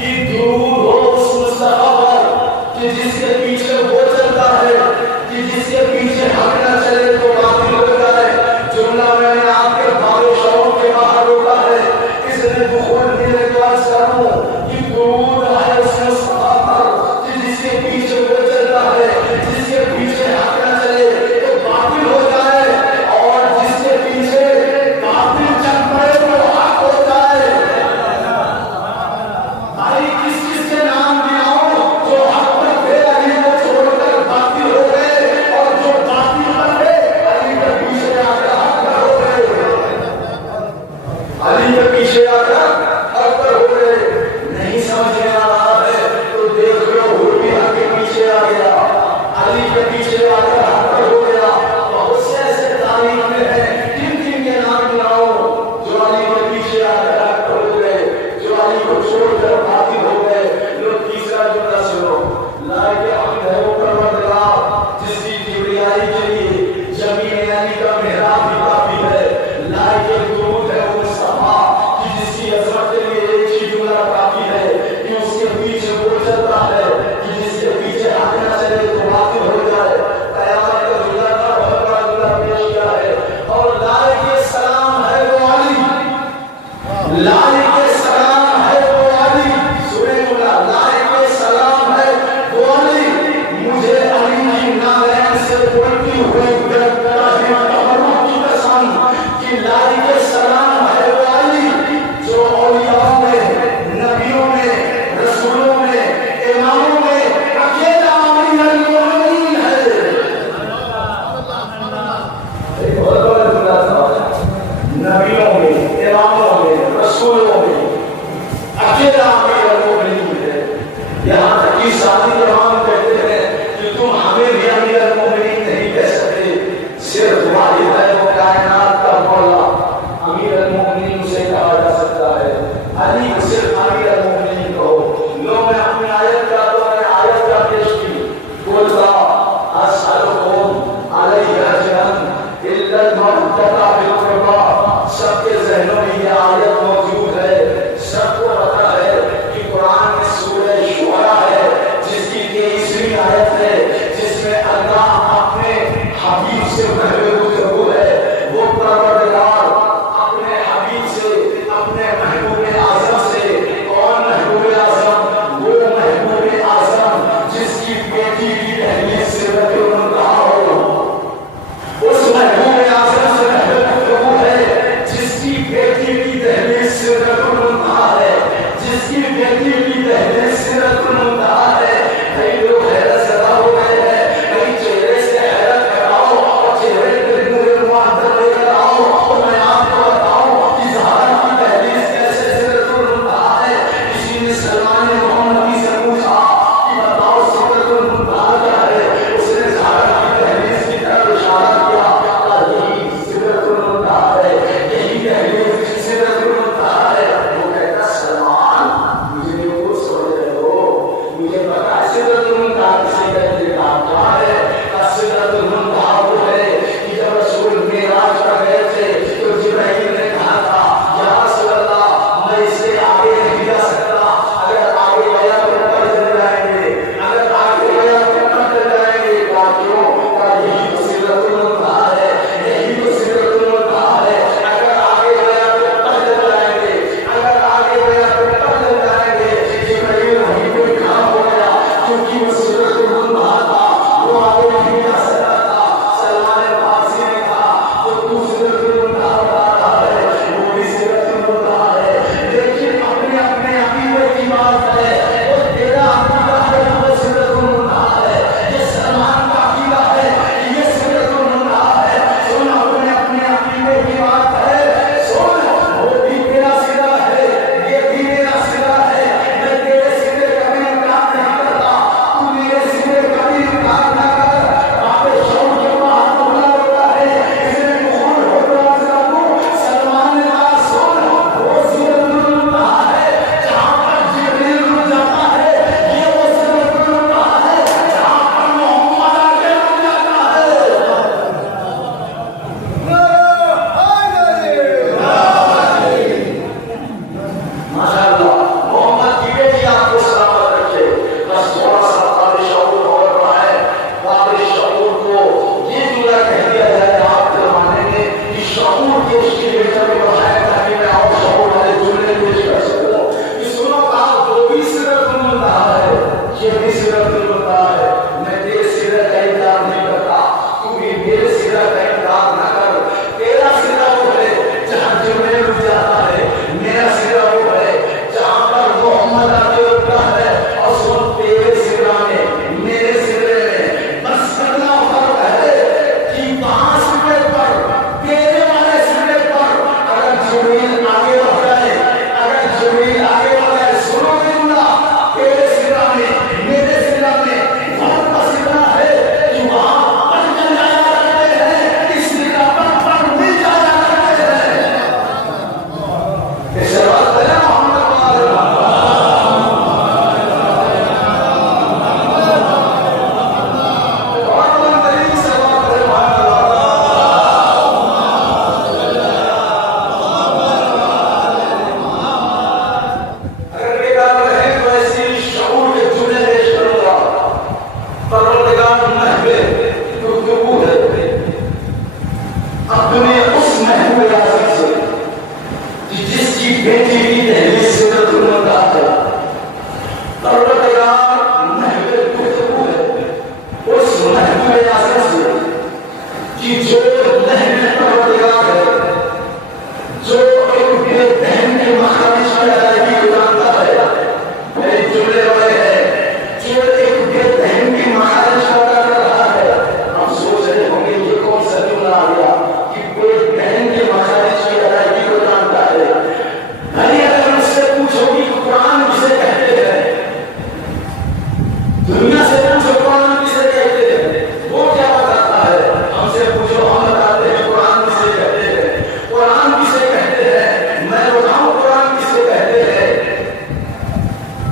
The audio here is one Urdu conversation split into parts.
کہ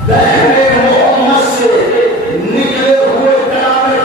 بہن محمد سے نکلے ہوئے کلام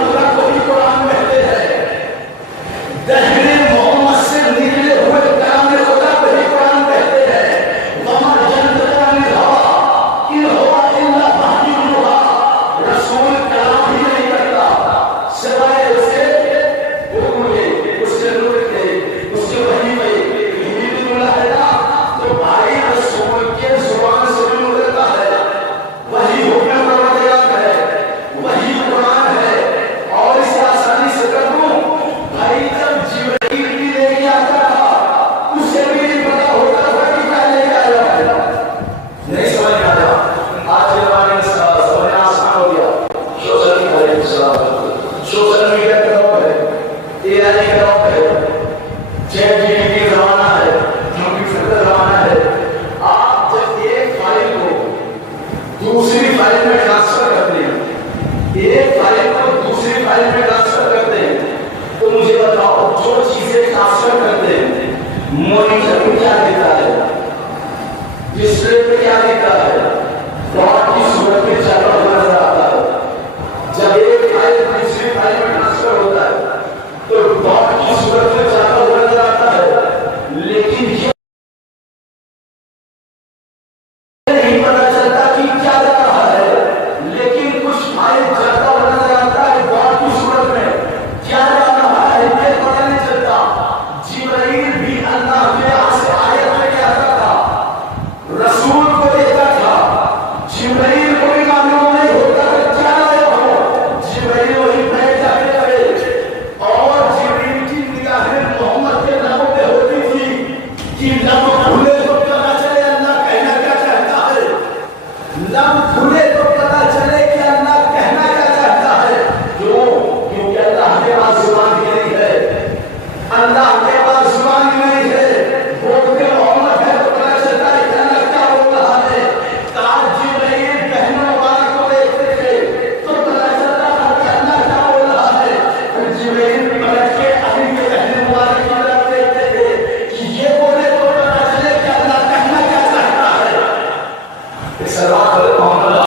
دوسری فائل میں ٹرانسفر کرتے ہیں، ایک فائل کو دوسری فائل میں ٹرانسفر کرتے ہیں، تو مجھے بتاؤ جو چیزیں ٹرانسفر کرتے ہیں مانیٹر میں کیا دیتا ہے، ڈسپلے پہ کیا دیتا ہے، ڈاٹ کی صورت میں چلا ہوا نظر آتا ہے. جب ایک فائل دوسری فائل میں ٹرانسفر ہوتا ہے تو ڈاٹ کی صورت میں چلا ہوا نظر آتا ہے، لیکن یہ نہیں پتا چلتا کہ کیا جا رہا ہے. لیکن کچھ فائل چلتا ہوا نظر آتا ہے ڈاٹ کی صورت میں، کیا جا رہا ہے یہ پتا نہیں چلتا. جبرائیل بھی اللہ کے یہاں سے آیت میں کہتا تھا، رسول کو دیتا تھا، جبرائیل کو بھی معلوم نہیں ہوتا کہ کیا لایا ہو. جبرائیل وہی بیٹھ جاتے تھے اور جبرائیل کی نگاہیں محمد کے لبوں پہ ہوتی تھی کہ لب کھلے تو پتا چلے اللہ کہنا کیا چاہتا ہے، لب کھلے تو پتا چلے کہ اللہ کہنا کیا چاہتا ہے. کیوں؟ کیونکہ اللہ کے پاس زبان ہی نہیں ہے، اللہ کے پاس زبان ہی نہیں ہے. بولتے محمد ہے تو پتا چلتا ہے کہ اللہ کیا بول رہا ہے. تاج جبرائیل کہنے مبارک کو دیکھتے تھے تو پتا چلتا تھا کہ اللہ کیا بول رہا ہے. پھر جبرائیل پلٹ کے علی کے کہنے مبارک کی طرف دیکھتے تھے کہ یہ بولے تو پتا چلے کہ اللہ کہنا کیا چاہتا ہے. اس رات محمد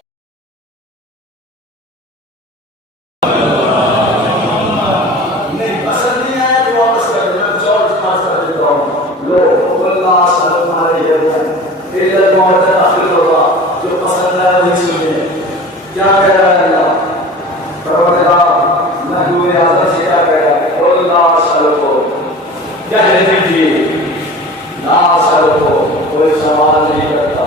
نہیں پسند نہیں آیا تو واپس کر دینا، کچھ اور پاس کر دیتا ہوں. لو اللہ صلی اللہ علیہ وسلم پہلا دعا داخل ہوگا، جو پسند ہے وہی سنیے. کیا کہہ رہا ہے اللہ؟ پروردگار نبی اعظم سے کیا کہہ رہا ہے؟ اللہ صلی اللہ کہہ دیجیے، لا صلی کوئی سوال نہیں کرتا،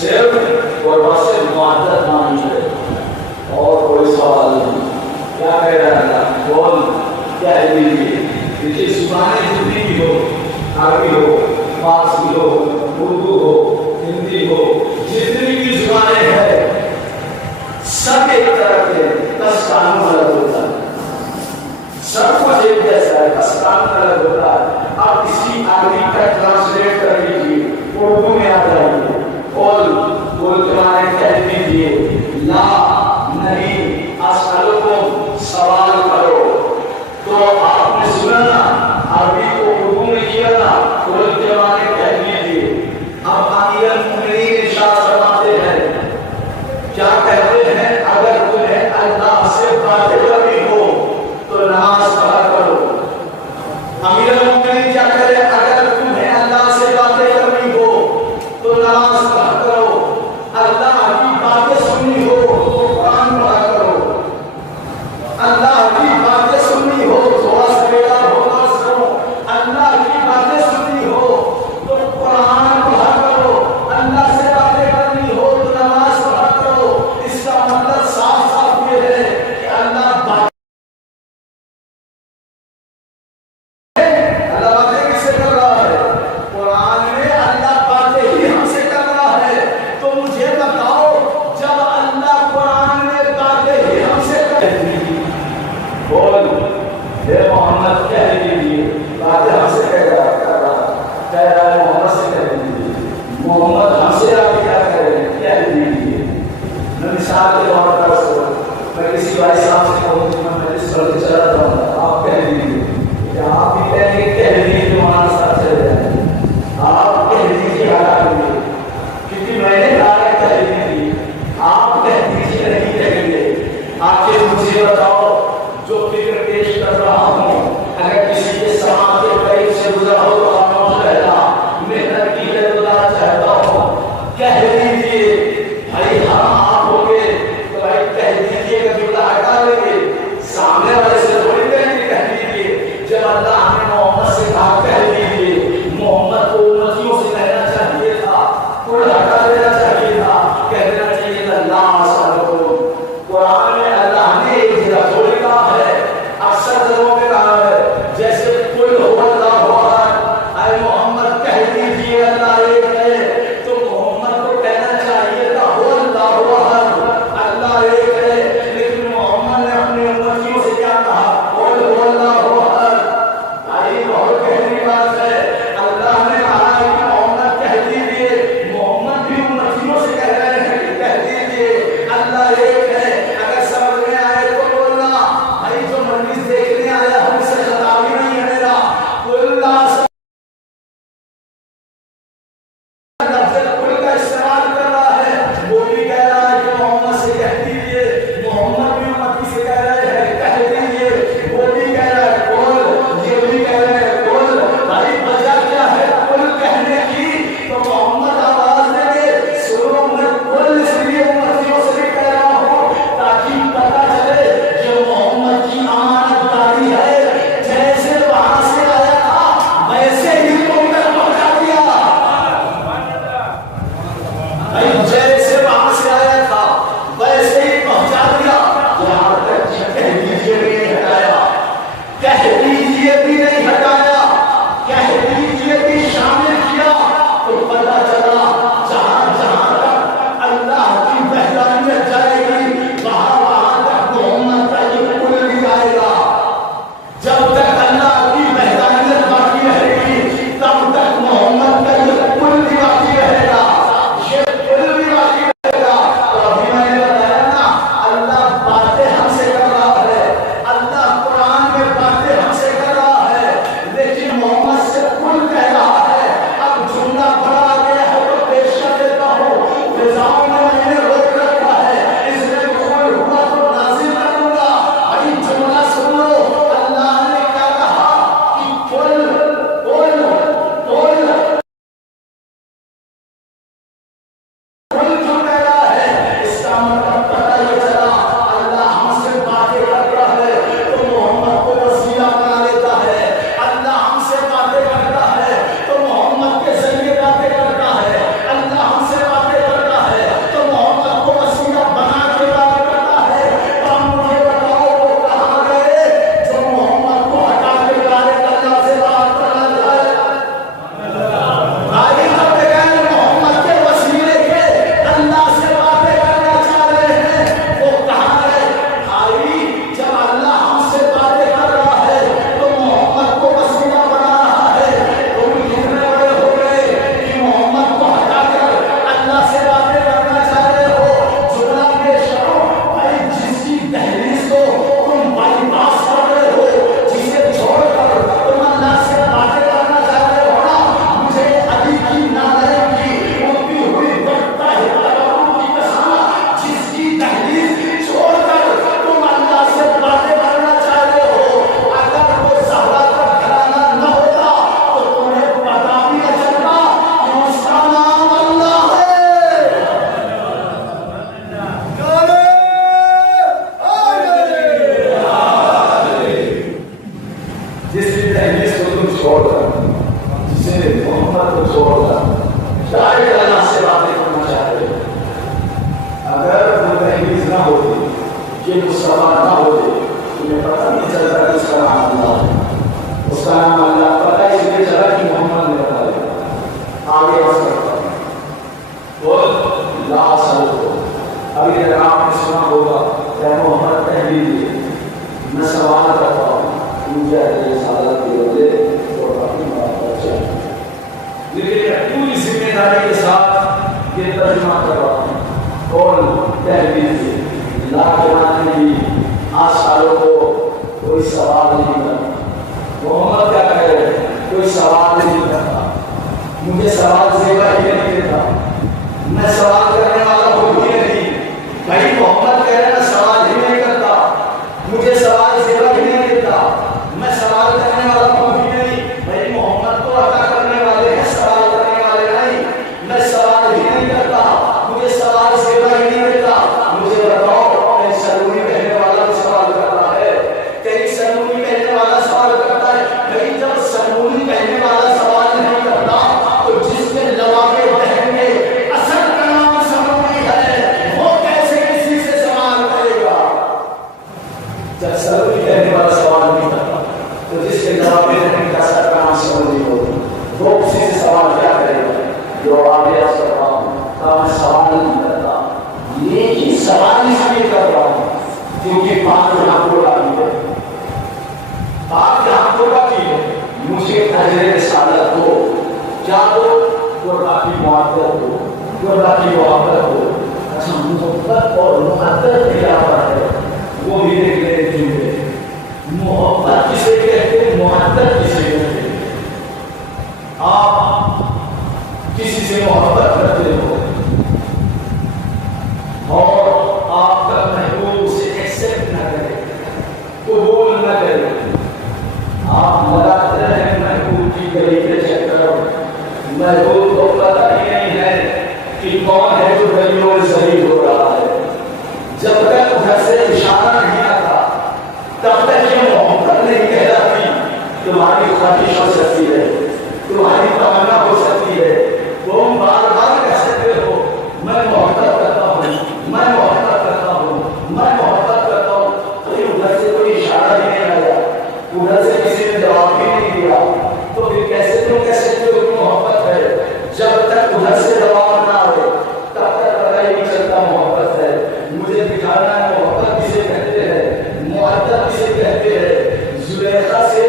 صرف اور بس معدت مانی ہے اور کوئی سوال نہیں. کیا کہہ رہا ہے اللہ؟ بول کہہ دیجیے. دیکھیے زبانیں جتنی بھی ہو، عربی ہو، فارسی ہو، اردو ہو، ہندی ہو، جتنی بھی زبانیں ہیں سب ایک طرح کے کسکان الگ ہوتا ہے، سب کچھ ایک جیسا ہے، کسکان الگ ہوتا ہے. آپ اسی عربی کا ٹرانسلیٹ کر لیجیے، اردو میں آ جائیے اور تمہارے کہہ دیجیے لا نہیں اسألکم سوال کرو. تو آپ نے سنا نا عربی کو اردو میں کیا نا، تمہارے کہہ دیجیے. اب امیر المؤمنین ارشاد فرماتے ہیں، کیا کہتے ہیں؟ اگر تمہیں اللہ سے باتیں کرنی ہو تو نماز پڑھا کرو. امیر المؤمنین کیا کہتے ہیں؟ اگر تمہیں اللہ سے باتیں کرنی ہو تو نماز پڑھا کرو. اللہ کی باتیں سننی ہو تو قرآن پڑھا کرو. اللہ کی باتیں سننی ہو تھوڑا سا بیدار ہو نماز کرو. اللہ کی باتیں سننی ہو تو قرآن پڑھا کرو. اللہ سے باتیں کرنی ہو تو نماز پڑھا کرو. اس کا مطلب صاف صاف یہ ہے کہ اللہ باتیں کس سے کر رہا ہے؟ قرآن میں اللہ باتیں ہی ہم سے کر رہا ہے. تو مجھے بتاؤ جب اللہ قرآن میں باتیں ہی ہم سے کر بول اے محمد کہہ دیجیے، باتیں ہم سے کہہ رہا ہے محمد سے کہہ دیجیے. محمد ہم سے آپ کیا کہہ رہے ہیں؟ کہہ دیجیے. میں مثال کے طور پر میں کسی بھائی صاحب سے کہوں کہ میں اس پر چلا رہا ہوں، آپ کہہ دیجیے. آپ بھی کہہ دیجیے جو ہمارے ساتھ چلے جائیں. آپ کہہ دیجیے ہٹا دیجیے، کیونکہ میں نے نعرہ کہہ دی. آپ کہہ دیجیے نہیں کہیں گے. آخر مجھے بتاؤ جو فکر پیش کر رہا ہوں اگر کسی کے سماعت کے قریب سے گزرا ہو تو خاموش رہنا، محنت کی جدوجہد چاہتا ہوں. کہہ دیجیے بھائی ہم آپ ہو گے تو بھائی کہہ دیجیے کہ جملہ ہٹا لیں گے. سامنے والے سے تھوڑی کہیں گے کہہ دیجیے. جب اللہ نے محمد یہ مصطفیٰ نہ ہو تمہیں پتہ نہیں چلتا کہ اس کا نام اللہ ہے، اس کا نام اللہ پتہ اس لیے چلا کہ محمد نے بتا دیا۔ آگے بس کرتا ہے بول لا سلو، ابھی اگر آپ نے سنا ہوگا کہ محمد تحریر دیے، میں سوال کرتا ہوں مجھے رسالت کی وجہ اور اپنی بات پر چاہیے، لیکن پوری ذمہ داری کے ساتھ یہ ترجمہ کر رہا ہوں اور تحریر دیے لا کے معنی بھی آج سالوں کو کوئی سوال نہیں کرتا۔ محمد کیا کہہ رہے ہیں؟ کوئی سوال نہیں کرتا، مجھے سوال زیبا ہی نہیں دیتا، میں سوال کرنے والا ہوں ہی نہیں۔ بھائی محمد کہہ رہے ہیں سوال ہی نہیں کرتا، مجھے سوال زیبا ہی نہیں دیتا، میں سوال کرنے والا ہوں ہی نہیں۔ بھائی محمد تو عطا کرنے والے ہیں، سوال کرنے والے نہیں، میں سوال ہی نہیں کرتا، مجھے سوال زیبا ہی نہیں دیتا۔ مجھے بتاؤ سلومی کہنے والا سوال کرتا ہے، کئی سلومی کہنے والا سوال کرتا ہے، کئی جب سلومی کہنے والا سوال نہیں کرتا تو جس کے جواب دہن میں اصل کا نام سلومی ہے وہ کیسے کسی سے سوال کرے گا؟ جب سلومی کہنے والا سوال نہیں کرتا تو جس کے جواب دہن کا اصل کا نام سلومی ہوگا وہ کسی سے سوال کیا کرے گا؟ جو آگے آپ کرتا ہوں میں سوال نہیں کرتا، لیکن سوال اس لیے کر رہا ہوں کیونکہ بات یہاں کو لائی ہے، بات یہاں کو لائی ہے، مجھے اجر رسالت ہو کیا ہو قربا کی محبت ہو، قربا کی محبت ہو۔ اچھا محبت اور محبت کیا ہے وہ بھی دیکھ لیں جملے، محبت کسے کہتے ہیں، محبت کسے کہتے ہیں؟ آپ کسی سے محبت کرتے ہو اور آپ کا محبوب اسے ایکسپٹ نہ کرے، قبول نہ کرے، آپ لگاتے ہیں محبوب کی گلی کے چکر، محبوب کو پتہ ہی نہیں ہے کہ کون ہے جو گلیوں میں ظہیر ہو رہا ہے۔ جب تک گھر سے اشارہ نہیں آتا تب تک یہ محبت نہیں کہلاتی۔ تمہاری خواہش ہو سکتی ہے، تمہاری تمنا ہو سکتی ہے، تم بار بار کہہ سکتے ہو میں محبت کرتا ہوں، میں محبت کرتا ہوں، میں محبت کرتا ہوں، لیکن ادھر سے کوئی اشارہ ہی نہیں آیا، ادھر سے کسی نے جواب ہی نہیں دیا، تو پھر کیسے تم کہہ سکتے ہو کہ محبت ہے؟ جب تک ادھر سے جواب نہ آئے تب تک پتہ ہی نہیں چلتا محبت ہے۔ مجھے دکھانا ہے محبت کسے کہتے ہیں، محبت کسے کہتے ہیں۔ زلیخا سے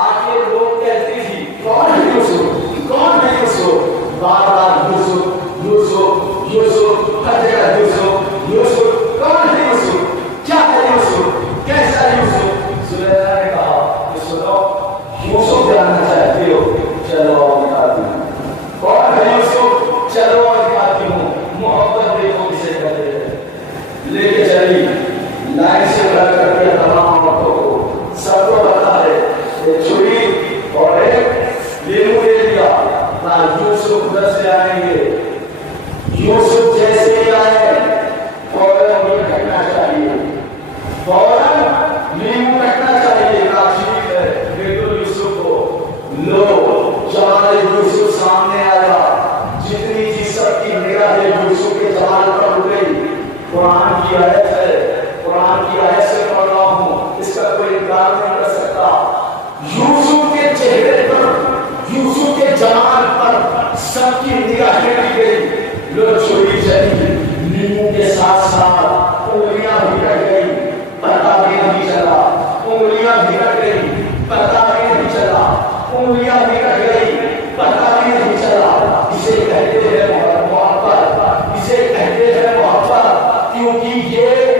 آگے لوگ کہتی تھی کون ہے یوسف، کون ہے یوسف، بار بار یوسف یوسف یوسف، ہر جگہ یوسف یوسف، کون ہے یوسف، کیا ہے یوسف، کیسا یوسف؟ زلیخا نے کہا کہ سنو یوسف جاننا چاہتے ہو، چلو اور دکھاتی ہوں کون ہے یوسف، چلو اور دکھاتی ہوں۔ محبت دیکھو کسے کہتے ہیں، لے کے چلی لائن سے بھر کر کے تمام عورتوں کو سب کو پتا ہے، ایک چھری اور ایک لیمو دے دیا، یوسف ادھر سے آئیں گے، یوسف جیسے ہی آئے فوراً یہ کہنا چاہیے، فوراً لیمو رکھنا چاہیے، کاشی ہے دے دو یوسف کو، لو جمال یوسف سامنے آیا، جتنی چیز سب کی نگاہ یوسف کے جمال پر اڑ گئی۔ قرآن کی آیت ہے، قرآن کی آیت سے پڑھ رہا ہوں، اس کا کوئی انکار نہیں کر سکتا۔ یوسف کے چہرے پر، یوسف کے جمال پر سب کی نگاہیں ٹک گئی، لو چھوڑی چلی، نیمو کے ساتھ ساتھ انگلیاں بھی کٹ گئی، پتہ بھی نہیں چلا، انگلیاں بھی کٹ گئی، پتہ بھی نہیں چلا، انگلیاں بھی کٹ گئی، پتہ بھی نہیں چلا۔ اسے کہتے ہیں محبت، اسے کہتے ہیں محبت، کیونکہ یہ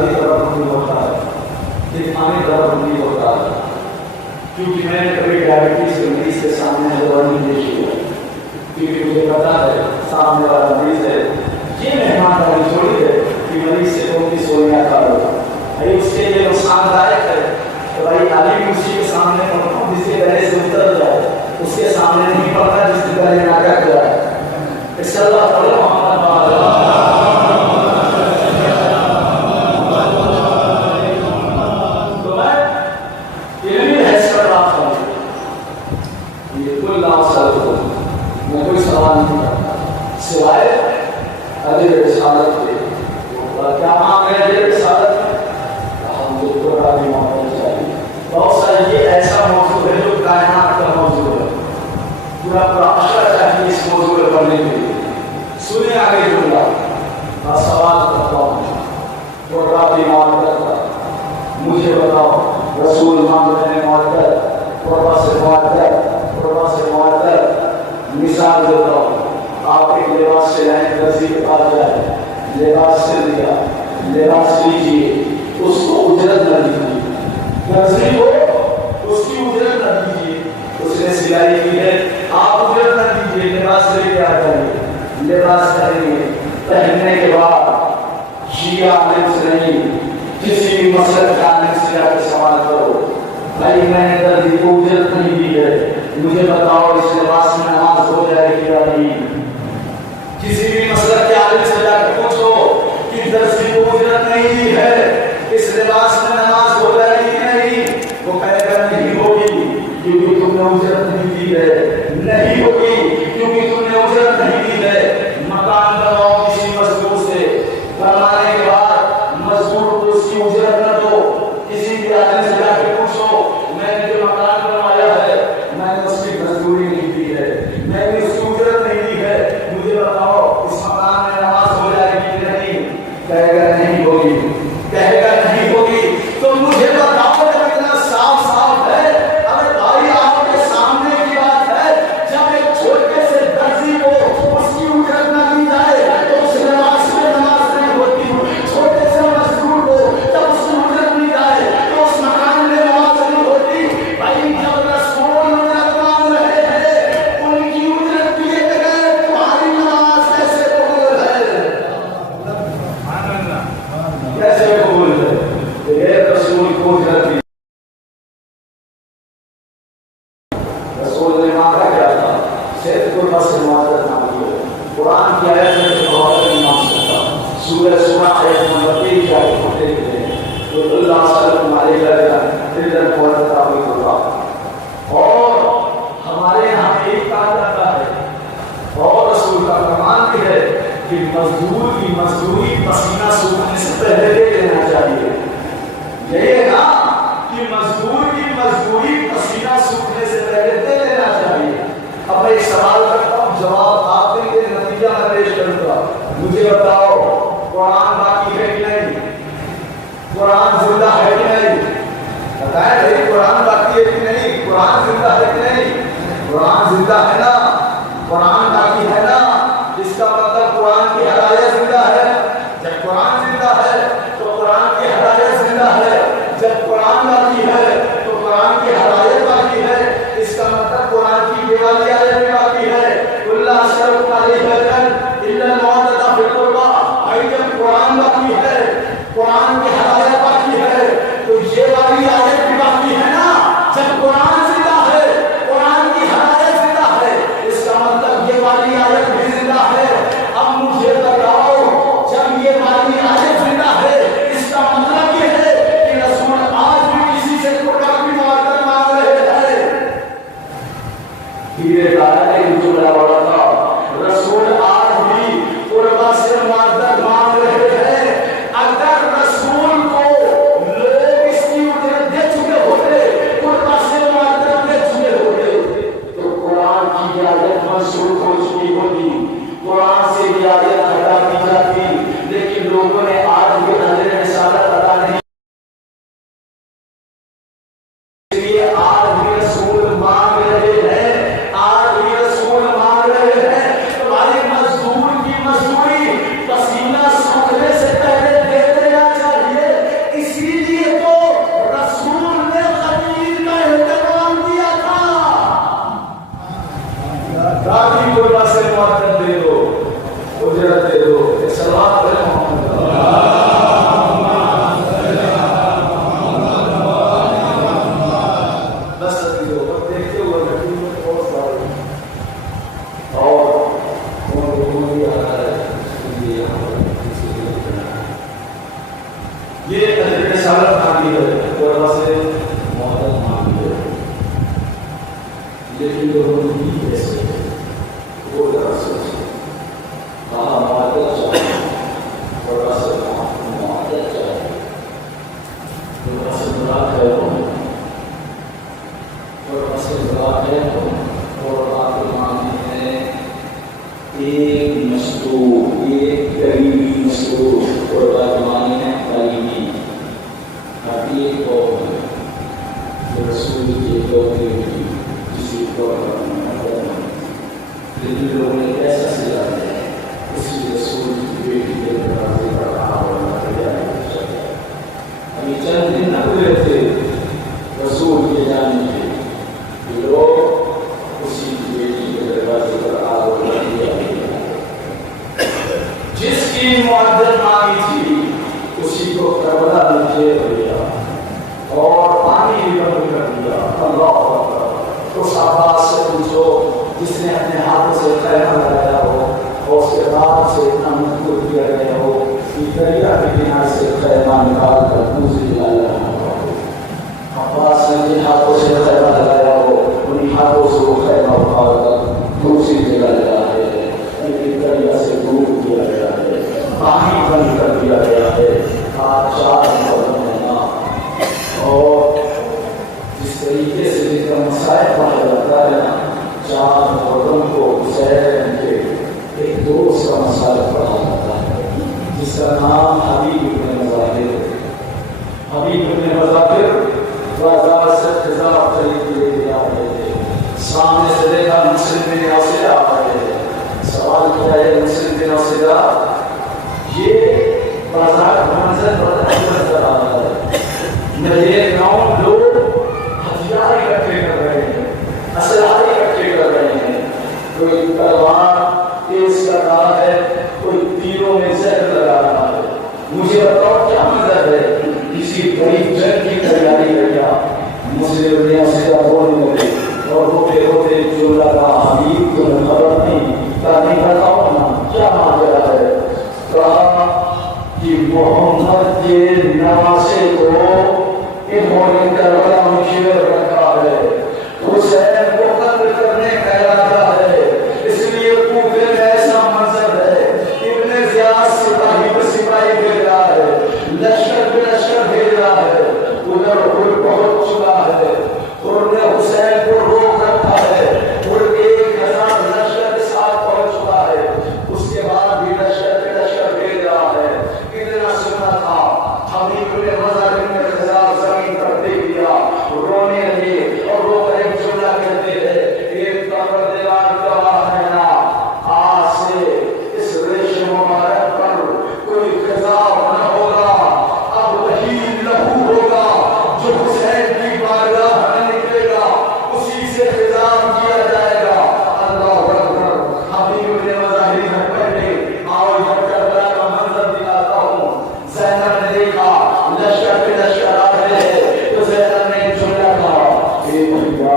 شادی طرف نہیں ہوتا ہے، دکھانے طرف نہیں ہوتا ہے، کیونکہ میں نے کبھی ڈائبٹیز کے مریض کے سامنے دوا نہیں دیکھی ہے، کیونکہ مجھے پتا ہے سامنے والا مریض ہے، یہ مہمان داری چھوڑی ہے کہ مریض سے کون کی سوئیاں کھا لو، بھائی اس کے لیے نقصان دائق ہے، تو بھائی علی اسی کے سامنے پڑھتا ہوں جس کے گلے سے اتر جائے، اس کے سامنے نہیں پڑھتا جس کے گلے نہ کٹ جائے۔ اس اللہ پڑھو محمد تو میں علمی حیثیت بات کروں، یہ کوئی لامسل ہو، میں کوئی سوال نہیں کرتا سوائے عدل رسالت کے، کیا مانگ رہے عدل رسالت میں؟ ہم لوگ کو راضی محمد چاہیے۔ بہت سارے یہ ایسا موضوع ہے جو کائنات کا موضوع ہے، پورا معاشرہ چاہیے اس موضوع پر پڑھنے کے لیے۔ سنیں آگے جملہ، میں سوال کرتا ہوں اور راضی محمد کا مجھے بتاؤ رسول مانگنے معطل قربا سے معطل مثال دیتا ہوں، آپ ایک لباس سے لائیں درزی کے پاس جائے، لباس سے لیا، لباس لیجیے، اس کو اجرت نہ دیجیے، درزی کو اس کی اجرت نہ دیجیے، اس نے سلائی کی ہے آپ اجرت نہ دیجیے، لباس لے کے آ جائیے، لباس پہنیے، پہننے کے بعد شیعہ لبس نہیں، کسی بھی مسلک کا لبس جا کے سوال کرو، بھائی میں نے درزی کو اجرت نہیں دی ہے، مجھے بتاؤ اس لباس میں نماز ہو جائے گی یا نہیں؟ کسی بھی مسلک کے عالم سے جا کے پوچھو کہ درزی کو اجرت نہیں دی ہے، اس لباس میں نماز ہو جائے گی نہیں؟ وہ کہے گا نہیں ہوگی کیونکہ تم نے اجرت نہیں دی ہے، نہیں ہوگی کیونکہ تم نے اجرت نہیں دی ہے۔ مکان بناؤ کسی مزدور سے، بنانے کے بعد مزدور کو اس کی اجرت نہ دو، کسی بھی آدمی سے جا کے پوچھو میں نے جو مکان بنوایا ہے میں نے اس کی مزدوری نہیں دی ہے، میں نے اس کی اجرت نہیں دی ہے، مجھے بتاؤ اس مکان میں نماز ہو جائے گی کہ نہیں؟ کہے گا نہیں ہوگی، کہے گا نہیں ہوگی، تو مجھے بتاؤ جب اتنا صاف صاف ہے، اگر بھائی آپ کے سامنے کی بات ہے، جب ایک چھوٹے سے درزی کو اس کی اجرت نہ دی جائے تو اس لباس میں نماز نہیں ہوتی، چھوٹے سے مزدور کو جب اس کی اجرت دی جائے تو اس مکان میں نماز نہیں ہوتی۔ بھائی جب رسول اجرت مانگ رہے ہیں ان کی اجرت دیے بغیر تمہاری نماز کیسے قبول ہے؟ کیسے قبول ہے؟ بغیر رسول کو اجرت دی، رسول نے مانگا کیا تھا؟ صرف قربا سے معذرت مانگی ہے، قرآن کی آیت میں تو معذرت نہیں مانگ سکتا، سورہ سورہ آیت نمبر 23 کی آیت کو دیکھتے ہیں تو اللہ صلی اللہ علیہ وسلم دل کو تعبیر ہوگا، اور ہمارے یہاں ایک کہا جاتا ہے اور رسول کا فرمان بھی ہے کہ مزدور کی مزدوری پسینہ سوکھنے سے پہلے دے لینا چاہیے، یہی ہے نا کہ مزدور کی مزدوری پسینہ سوکھنے سے پہلے دے لینا چاہیے۔ اب میں ایک سوال کرتا ہوں، جواب آپ دیں گے، نتیجہ میں پیش کروں گا، مجھے بتاؤ قرآن باقی ہے کہ نہیں؟ قرآن زندہ ہے کہ نہیں؟ بتائیں بھائی قرآن باقی ہے کہ نہیں؟ قرآن زندہ ہے کہ نہیں؟ قرآن زندہ ہے نا، قرآن باقی ہے نا، اس کا مطلب قرآن کی ہدایت زندہ ہے، جب قرآن زندہ ہے تو قرآن کی ہدایت زندہ ہے، جب قرآن باقی ہے تو قرآن کی ہدایت باقی ہے، اس کا مطلب قرآن کی دیوالیات بھی باقی ہے۔ اللہ شرف علیہ الا الموعظۃ فی القربى، بھائی جب قرآن باقی ہے، قرآن کی ہدایت باقی ہے تو یہ والی آیت بھی باقی ہے نا، جب قرآن زندہ ہے، قرآن کی ہدایت زندہ ہے، اس کا مطلب یہ رسالت مانگی ہے، قربا سے محبت مانگی ہے، لیکن لوگوں نے بھی کیسے وہ ذرا سوچے کہا محبت چاہیے، قربا سے محبت چاہیے، قربا سے مراد ہے قربا سے مراد ہے قربا کے معنی ہے ایک مستور، ایک قریبی مستور، قربا کے معنی ہے قریبی، ایک قوم ہے رسول کی قوم کی کسی قوم لیکن لوگوں نے ایسا سلا ہے اسی رسول کی بیٹی کے دروازے پر ابھی چند دن نہ ہوئے تھے رسول کے جانے کے، لوگ اسی کی بیٹی کے دروازے پر جس کی معدت مانگی تھی اسی کو کربلا میں جیل دیا اور پانی بھی بند کر دیا۔ اللہ اکبر۔ اس عباس سے پوچھو جس نے اپنے ہاتھوں سے خیمہ لگایا ہو اور اس کے بعد سے اتنا مجبور کیا گیا ہو کہ دریا کے کنارے سے خیمہ نکال کر دوسری جگہ لگانا ہو، عباس نے جن ہاتھوں سے خیمہ لگایا ہو انہیں ہاتھوں سے وہ خیمہ اٹھا کر دوسری جگہ لگا ہے، لیکن دریا سے دور کیا گیا ہے، پانی بند کر دیا گیا ہے۔ آج چار اور جس طریقے سے جس کا مسائل پڑھا جاتا ہے نا، چار مردوں کو حسین کے ایک دوست کا مسائل پڑھا جاتا ہے جس کا نام حبیب ابن مظاہر ہے۔ حبیب ابن مظاہر بازار سے خزاب خرید کے لے آ رہے تھے، سامنے سے دیکھا مسلم بن یاسر آ رہے تھے، سوال کیا ہے مسلم بن یاسر یہ بازار منظر بڑا نظر آ رہا ہے، میں دیکھ رہا ہوں لوگ ہتھیار اکٹھے کر رہے ہیں، اسلحہ اکٹھے کر رہے ہیں، کوئی تلوار تیز کر رہا ہے، کوئی تیروں میں زہر لگا رہا ہے، مجھے بتاؤ کیا منظر ہے؟ کسی بڑی جنگ کی تیاری ہے کیا؟ مسلم نے اسلحہ بولنے لگے اور روتے روتے جو لگا حبیب تمہیں خبر نہیں نہیں بتاؤ نا کیا ماجرا ہے؟ کہا کہ محمد کے نواسے کو انہوں نے کربلا میں شیر رکھا ہے، حسین کو قتل کرنے کا ارادہ ہے، اس لیے کوفے میں ایسا منظر ہے، ابن زیاد سپاہی پہ سپاہی بھیج رہا ہے، لشکر پہ لشکر بھیج رہا ہے، ادھر خود پہنچ چکا ہے، انہوں نے حسین کو روک رکھا ہے، اور 1000 لشکر کے ساتھ پہنچ چکا ہے، اس کے بعد بھی لشکر پہ لشکر بھیج رہا ہے۔ کتنا سنا تھا حبیب نے مظاہر میں خزاب زمین پر دیکھ دیا، رونے لگے اور رو کر ایک جملہ کہتے ہیں، ایک پروردگار گواہ ہے نا، آج سے اس ریشم مبارک پر کوئی خزاب نہ ہوگا، اب وہی لہو ہوگا جو حسین کی بارگاہ میں نکلے گا، اسی سے خزاب کیا جائے گا۔ اللہ اکبر۔ حبیب نے مظاہر میں پہلے آؤ جب کربلا کا منظر دکھاتا ہوں، زینب نے دیکھا لشکر پہ لشکر آ رہے ہیں تو زینب نے ایک جملہ کہا، اے بھیا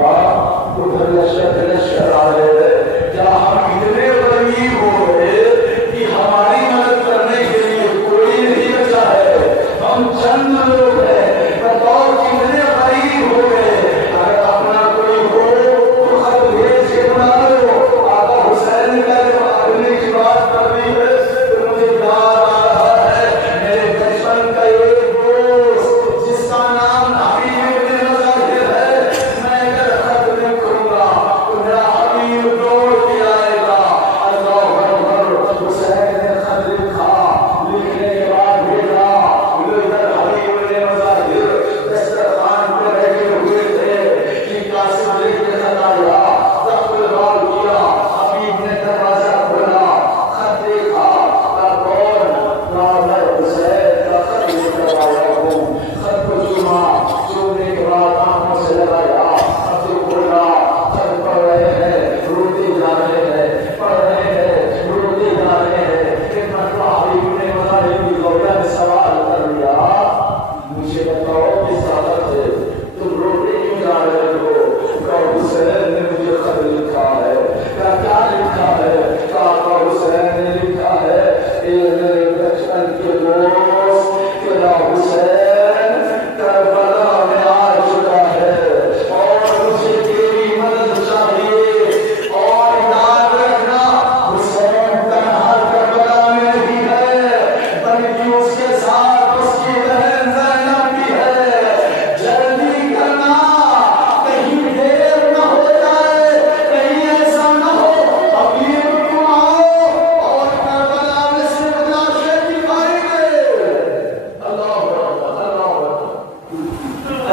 ادھر لشکر پہ لشکر آ رہے ہیں، کیا ہم اتنے غریب ہو گئے کہ ہماری مدد کرنے کے لیے کوئی نہیں بچا ہے؟ ہم چند لوگ ہیں، بتاؤ کتنے غریب ہو گئے؟ اگر اپنا کوئی ہو تو خط بھیج کے بنا لو۔ آقا حسین کا جب آگنے کی بات کر رہی ہے تو مجھے یاد آ رہا ہے میرے بچپن کا ایک دوست جس کا نام حبیب ابن مظاہر ہے، میں اگر خط لکھوں گا تو میرا حبیب دوڑ کے آئے گا۔ اللہ اکبر۔ حسین نے خط لکھا، لکھنے کے بعد بھیجا، ادھر حبیب ابن مظاہر دسترخوان پہ بیٹھے ہوئے تھے کہ قاسم لکھ کے خط آیا، تخت غار کیا، حبیب نے دروازہ کھولا، خط دیکھا، حسین کا خط لے کر آیا ہوں، خط کو چوما، چومنے کے بعد آنکھوں سے لگایا، خط کھولا، خط پڑھ رہے ہیں، روتے جا رہے ہیں، پڑھ رہے ہیں، روتے جا رہے ہیں۔ ایک مرتبہ حبیب نے مظاہر کی زوجہ نے سوال کر لیا، مجھے بتاؤ کس حالت ہے تم روتے کیوں جا رہے ہو؟ کہا حسین نے مجھے خط لکھا ہے۔ کہا کیا لکھا ہے؟ کہا حسین نے لکھا ہے، اے میرے بچپن کے دوست، تیرا حسین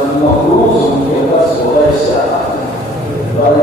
المفروض من قصد وليس بل